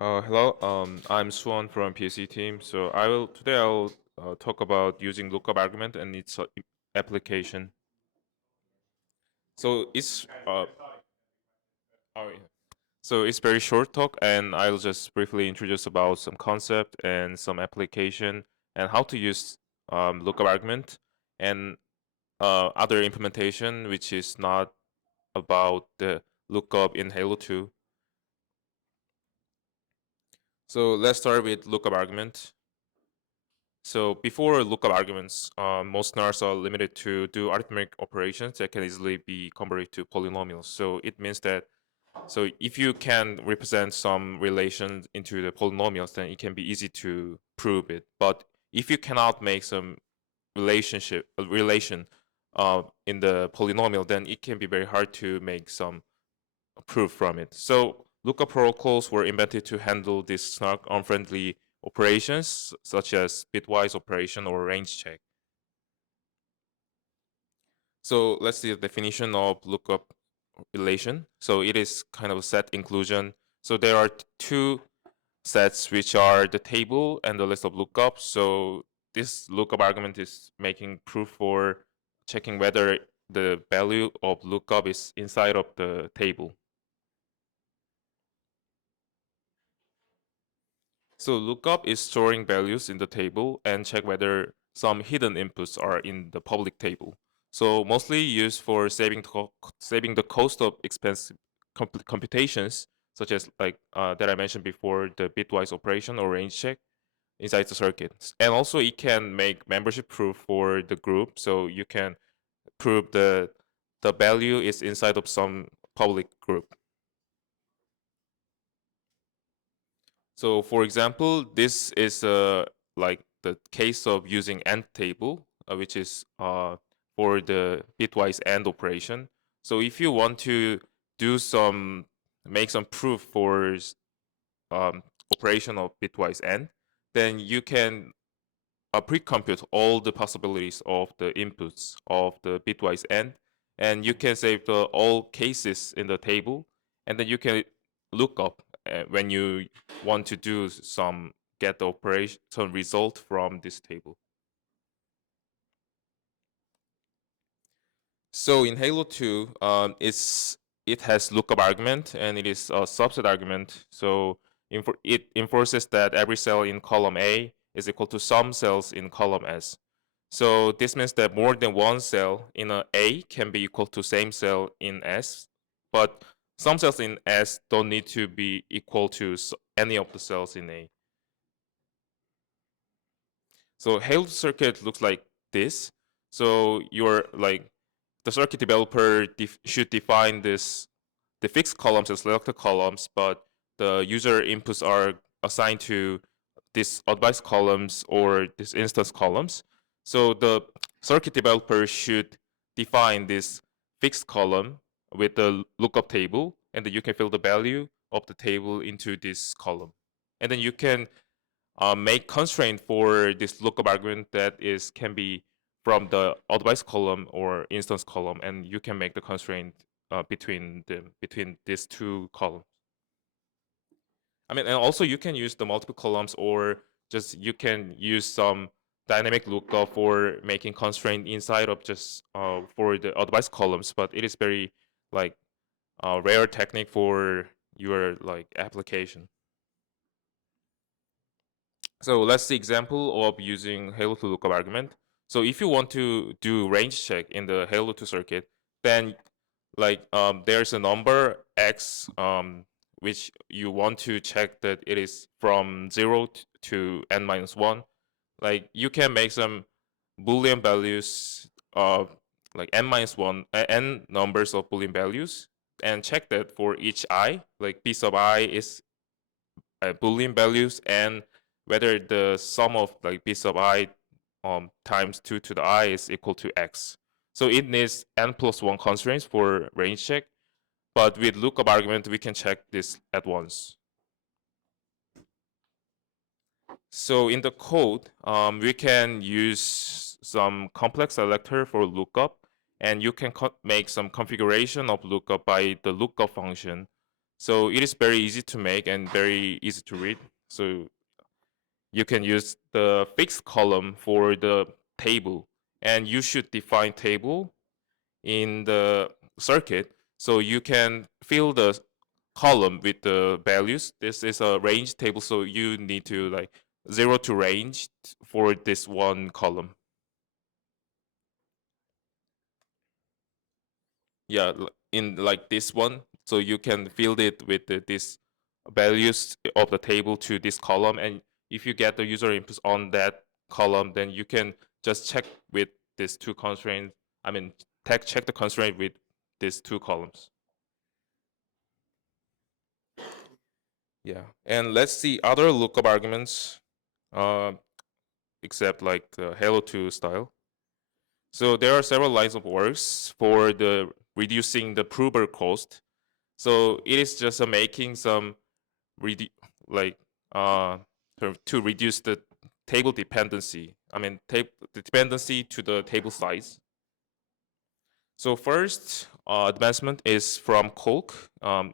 Hello. I'm Soowon from PSC team. So I'll talk about using lookup argument and its application. So oh, yeah. So it's very short talk, and I'll just briefly introduce about some concept and some application and how to use lookup argument and other implementation, which is not about the lookup in Halo 2. So let's start with lookup argument. So before lookup arguments, most NARs are limited to do arithmetic operations that can easily be converted to polynomials. So it means that if you can represent some relation into the polynomials, then it can be easy to prove it. But if you cannot make some relation in the polynomial, then it can be very hard to make some proof from it. So lookup protocols were invented to handle these snark unfriendly operations such as bitwise operation or range check. So let's see the definition of lookup relation. So it is kind of a set inclusion. So there are two sets which are the table and the list of lookups. So this lookup argument is making proof for checking whether the value of lookup is inside of the table. So lookup is storing values in the table and check whether some hidden inputs are in the public table. So mostly used for saving the cost of expensive computations, such as that I mentioned before, the bitwise operation or range check inside the circuit. And also it can make membership proof for the group, so you can prove the value is inside of some public group. So for example, this is like the case of using AND table, which is for the bitwise AND operation. So if you want to do make some proof for um, operation of bitwise AND, then you can pre-compute all the possibilities of the inputs of the bitwise AND, and you can save the all cases in the table, and then you can look up when you want to do some get the operation some result from this table. So in Halo 2, it has lookup argument and it is a subset argument. So it enforces that every cell in column A is equal to some cells in column S. So this means that more than one cell in A can be equal to same cell in S, but some cells in S don't need to be equal to any of the cells in A. So Halo circuit looks like this. So you're like the circuit developer should define the fixed columns as selected columns, but the user inputs are assigned to these advice columns or these instance columns. So the circuit developer should define this fixed column with the lookup table, and then you can fill the value of the table into this column. And then you can make constraint for this lookup argument that is can be from the advice column or instance column, and you can make the constraint between these two columns. I mean, and also you can use the multiple columns, or just you can use some dynamic lookup for making constraint inside of just for the advice columns. But it is very like rare technique for your like application. So let's see example of using Halo 2 lookup argument. So if you want to do range check in the Halo 2 circuit, then there's a number x which you want to check that it is from 0 to n minus 1. Like you can make some boolean values of like n minus 1 n numbers of boolean values and check that for each I, like p sub I is boolean values, and whether the sum of like p sub I times 2 to the I is equal to x. So it needs n plus 1 constraints for range check, but with lookup argument we can check this at once. So in the code, we can use some complex selector for lookup, and you can make some configuration of lookup by the lookup function. So it is very easy to make and very easy to read. So you can use the fixed column for the table, and you should define table in the circuit so you can fill the column with the values. This is a range table, so you need to like 0 to range for this one column. Yeah, in like this one, so you can fill it with this values of the table to this column, and if you get the user inputs on that column, then you can just check with these two constraints. I mean, check the constraint with these two columns. Yeah, and let's see other lookup arguments, uh, except like the Halo 2 style. So there are several lines of works for the reducing the prover cost. So it is just making some like to reduce the table dependency. I mean, the dependency to the table size. So first advancement is from Kolk.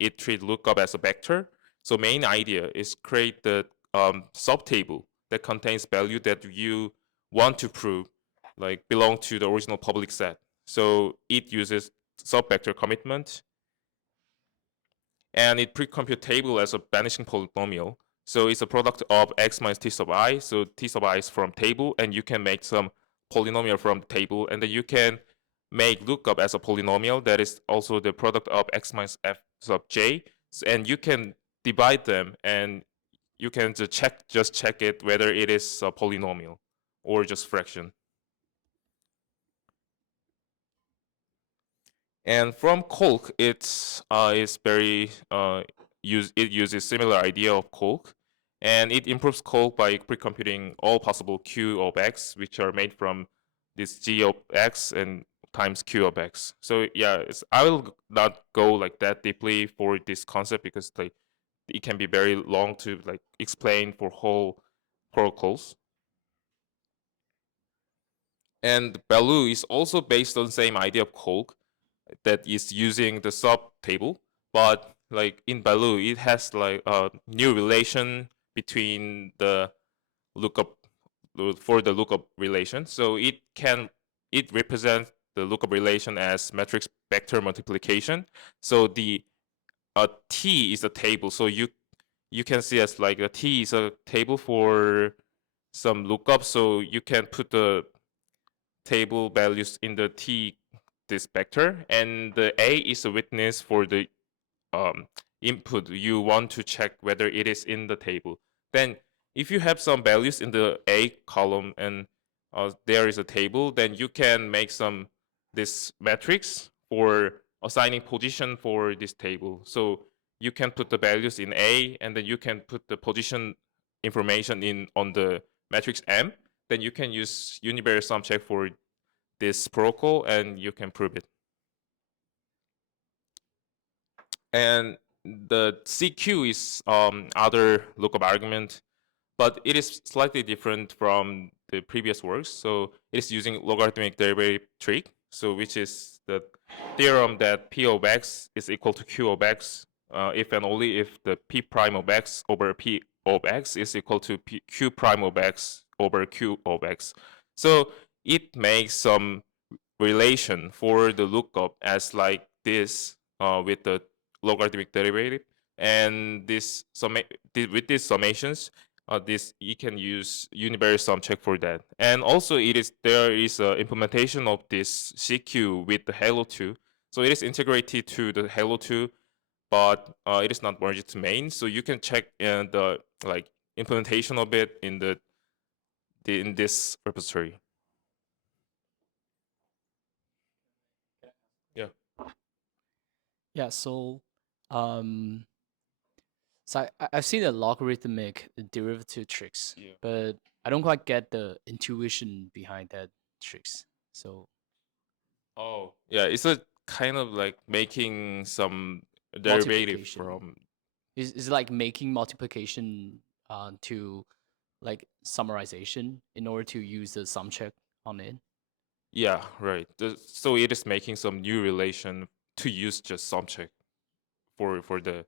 It treats lookup as a vector. So main idea is create the subtable that contains value that you want to prove, like belong to the original public set. So it uses subvector commitment, and it pre-compute table as a vanishing polynomial. So it's a product of x minus t sub I. So t sub I is from table, and you can make some polynomial from the table, and then you can make lookup as a polynomial that is also the product of x minus f sub j, and you can divide them, and you can just check it whether it is a polynomial or just fraction. And from Kolk, it's very it uses similar idea of Kolk, and it improves Kolk by pre-computing all possible q of x, which are made from this g of x and times q of x. So yeah, I will not go like that deeply for this concept because like it can be very long to like explain for whole protocols. And Baloo is also based on the same idea of Kolk, that is using the sub table, but like in Baloo, it has like a new relation between the lookup for the lookup relation. So it represents the lookup relation as matrix vector multiplication. So the T is a table. So you can see as like a T is a table for some lookup. So you can put the table values in the T this vector, and the A is a witness for the input you want to check whether it is in the table. Then if you have some values in the A column and there is a table, then you can make some this matrix for assigning position for this table. So you can put the values in A, and then you can put the position information in on the matrix M. Then you can use univariate sum check for this protocol, and you can prove it. And the CQ is other lookup argument, but it is slightly different from the previous works. So it is using logarithmic derivative trick, so which is the theorem that P of x is equal to Q of x if and only if the P prime of x over P of x is equal to Q prime of x over Q of x. So it makes some relation for the lookup as like this with the logarithmic derivative, and this with these summations, this you can use univariate sum check for that. And also there is a implementation of this CQ with the Halo 2, so it is integrated to the Halo 2, but it is not merged to main. So you can check the like implementation of it in in this repository. Yeah. Yeah, um, I've seen the logarithmic derivative tricks, Yeah. but I don't quite get the intuition behind that tricks. So Oh, yeah, it's a kind of like making some derivative multiplication from. is it like making multiplication to like summarization in order to use the sum check on it. Yeah, right. So it is making some new relation to use just sum check for the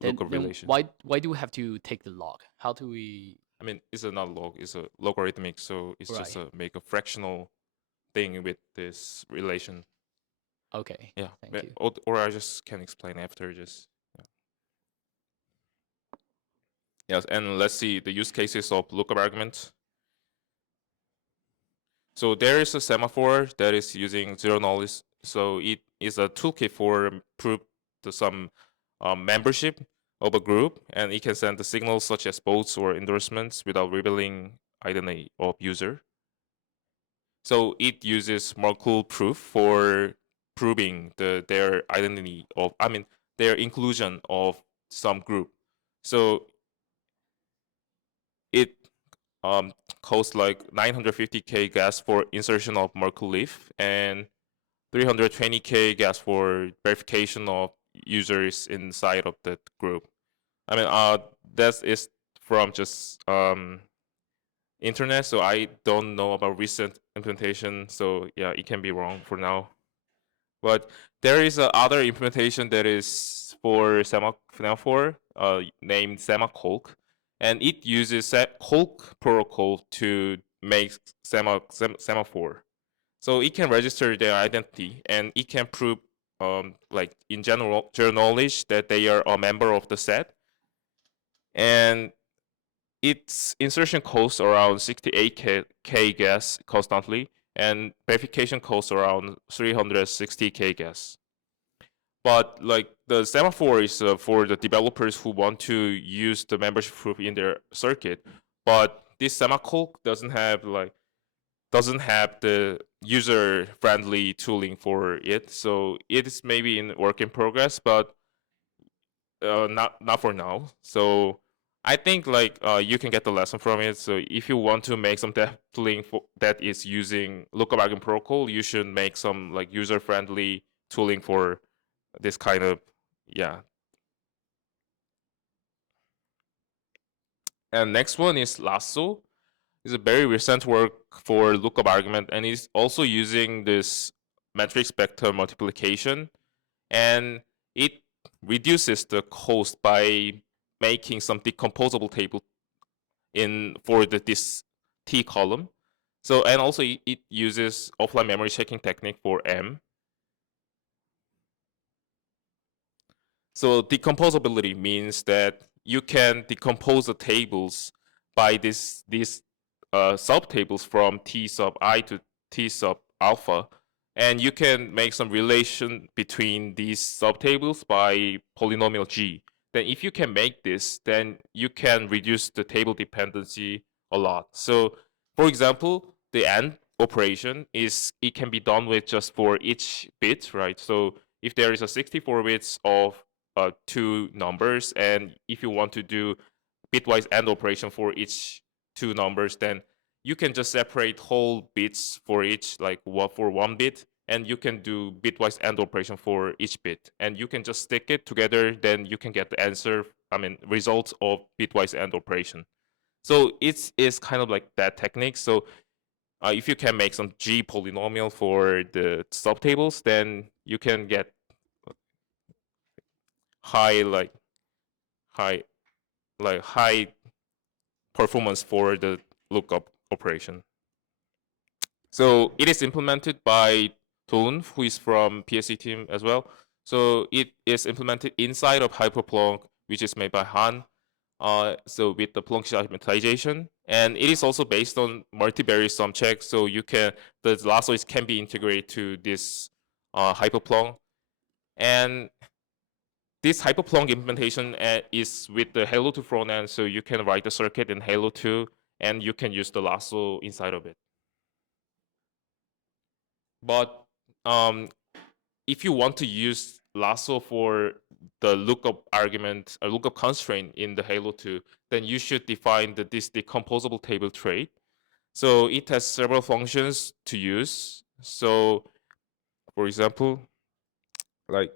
lookup relation. why do we have to take the log? How do we I mean, it's a not log, it's a logarithmic, so it's just right? make a fractional thing with this relation. Okay, Yeah, thank you. or I just can explain after just. Yeah. Yes, and let's see the use cases of lookup argument. So there is a semaphore that is using zero knowledge. So it is a toolkit for proof to some membership of a group, and it can send the signals such as votes or endorsements without revealing identity of user. So it uses Merkle proof for proving their identity of, I mean, their inclusion of some group. So it costs like 950K gas for insertion of Merkle leaf and 320K gas for verification of users inside of that group. I mean, that is from just internet, so I don't know about recent implementation. So yeah, it can be wrong for now. But there is a other implementation that is for semaphore, named semacolk, and it uses colk protocol to make semaphore. So it can register their identity, and it can prove, like in general knowledge that they are a member of the set. And its insertion costs around 68K gas constantly, and verification costs around 360K gas. But like the semaphore is for the developers who want to use the membership proof in their circuit, but this semacolk doesn't have the user friendly tooling for it, so it is maybe in work in progress, but not for now. So I think like you can get the lesson from it. So if you want to make some tooling that is using lookup argument protocol, you should make some like user friendly tooling for this kind of, yeah. And next one is Lasso. It's a very recent work for lookup argument, and it's also using this matrix vector multiplication, and it reduces the cost by making some decomposable table in for this T column. So and also it uses offline memory checking technique for M. So decomposability means that you can decompose the tables by these subtables from T sub I to T sub alpha, and you can make some relation between these subtables by polynomial G. Then if you can make this, then you can reduce the table dependency a lot. So for example, the AND operation is it can be done with just for each bit, right? So if there is a 64 bits of two numbers, and if you want to do bitwise AND operation for each two numbers, then you can just separate whole bits for each, like for one bit, and you can do bitwise AND operation for each bit, and you can just stick it together. Then you can get the answer. I mean, results of bitwise AND operation. So it's kind of like that technique. So if you can make some G polynomial for the subtables, then you can get high like high high performance for the lookup operation. So it is implemented by Toon, who is from PSC team as well. So it is implemented inside of Hyperplonk, which is made by Han. So with the Plonk implementation, and it is also based on multivariate sum check. So you can the lassos can be integrated to this Hyperplonk, and this Hyperplonk implementation is with the Halo 2 front end, so you can write the circuit in Halo 2, and you can use the lasso inside of it. But if you want to use lasso for the lookup argument or lookup constraint in the Halo 2, then you should define this decomposable table trait. So it has several functions to use. So for example, like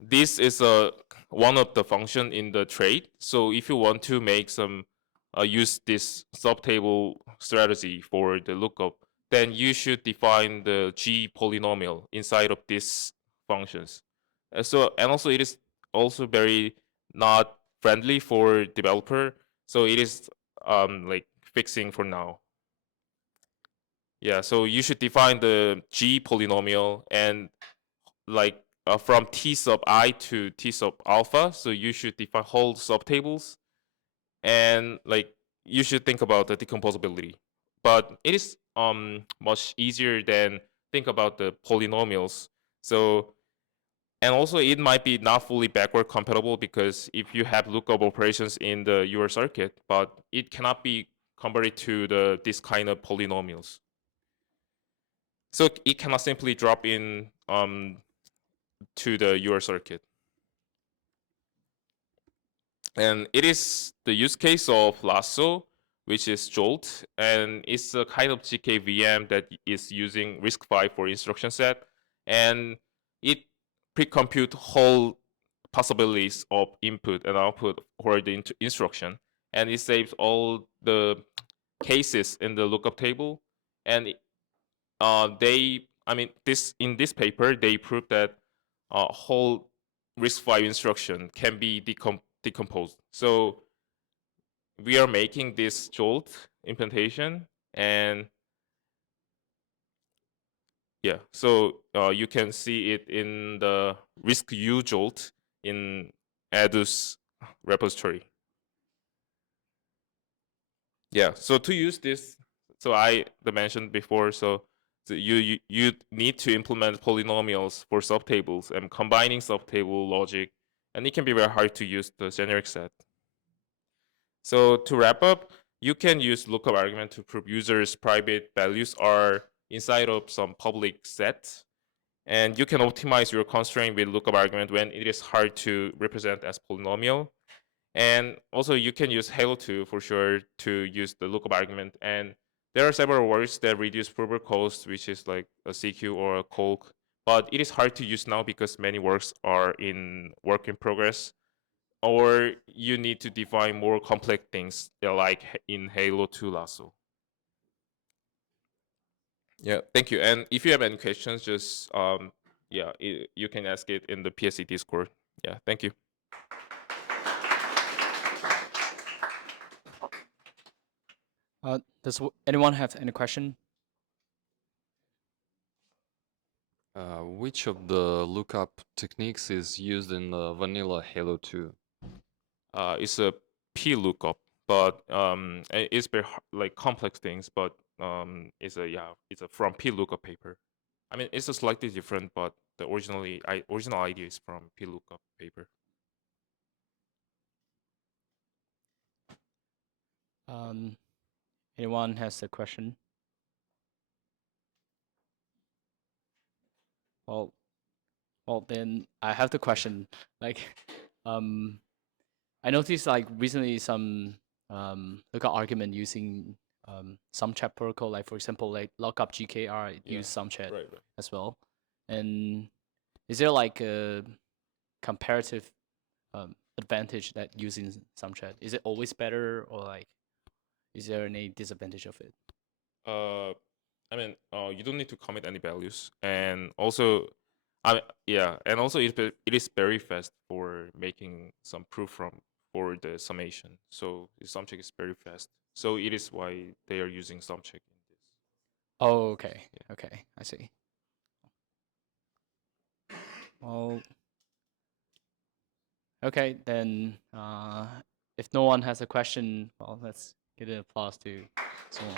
this is a one of the function in the trait. So if you want to make some use this subtable strategy for the lookup, then you should define the G polynomial inside of these functions. So and also it is also very not friendly for developer. So it is like fixing for now. Yeah, so you should define the G polynomial and like from T sub I to T sub alpha. So you should define whole subtables and like you should think about the decomposability. But it is much easier than think about the polynomials. So and also it might be not fully backward compatible because if you have lookup operations in the your circuit, but it cannot be converted to this kind of polynomials. So it cannot simply drop in to the your circuit. And it is the use case of Lasso, which is Jolt, and it's a kind of GK VM that is using RISC-V for instruction set, and it pre-compute whole possibilities of input and output for the instruction, and it saves all the cases in the lookup table, and I mean, this in this paper they proved that whole RISC-V instruction can be decomposed. So we are making this jolt implementation, and yeah, so you can see it in the RISC-U jolt in Adus repository. Yeah, so to use this, so I mentioned before, so you need to implement polynomials for subtables and combining subtable logic, and it can be very hard to use the generic set. So to wrap up, you can use lookup argument to prove users' private values are inside of some public set, and you can optimize your constraint with lookup argument when it is hard to represent as polynomial. And also you can use Halo 2 for sure to use the lookup argument. And there are several words that reduce prover cost, which is like a CQ or a Coke. But it is hard to use now because many works are in work in progress. Or you need to define more complex things like in Halo 2 Lasso. Yeah, thank you. And if you have any questions, just yeah, you can ask it in the PSC Discord. Yeah, thank you. Does anyone have any question? Which of the lookup techniques is used in the vanilla Halo 2? It's a P lookup, but it's very like complex things, but it's a from P lookup paper. I mean, it's a slightly different, but the original idea is from P lookup paper. Anyone has a question? Well, then I have the question. Like, I noticed like recently some lookup argument using some chat protocol, like for example, like lookup GKR use some chat Right. as well. And is there like a comparative advantage that using some chat? Is it always better, or like is there any disadvantage of it? I mean, you don't need to commit any values, and also, and also it is very fast for making some proof for the summation. So the sum check is very fast. So it is why they are using sum check in this. Oh, okay, okay, I see. Well, okay, then if no one has a question, well, let's give an applause to someone.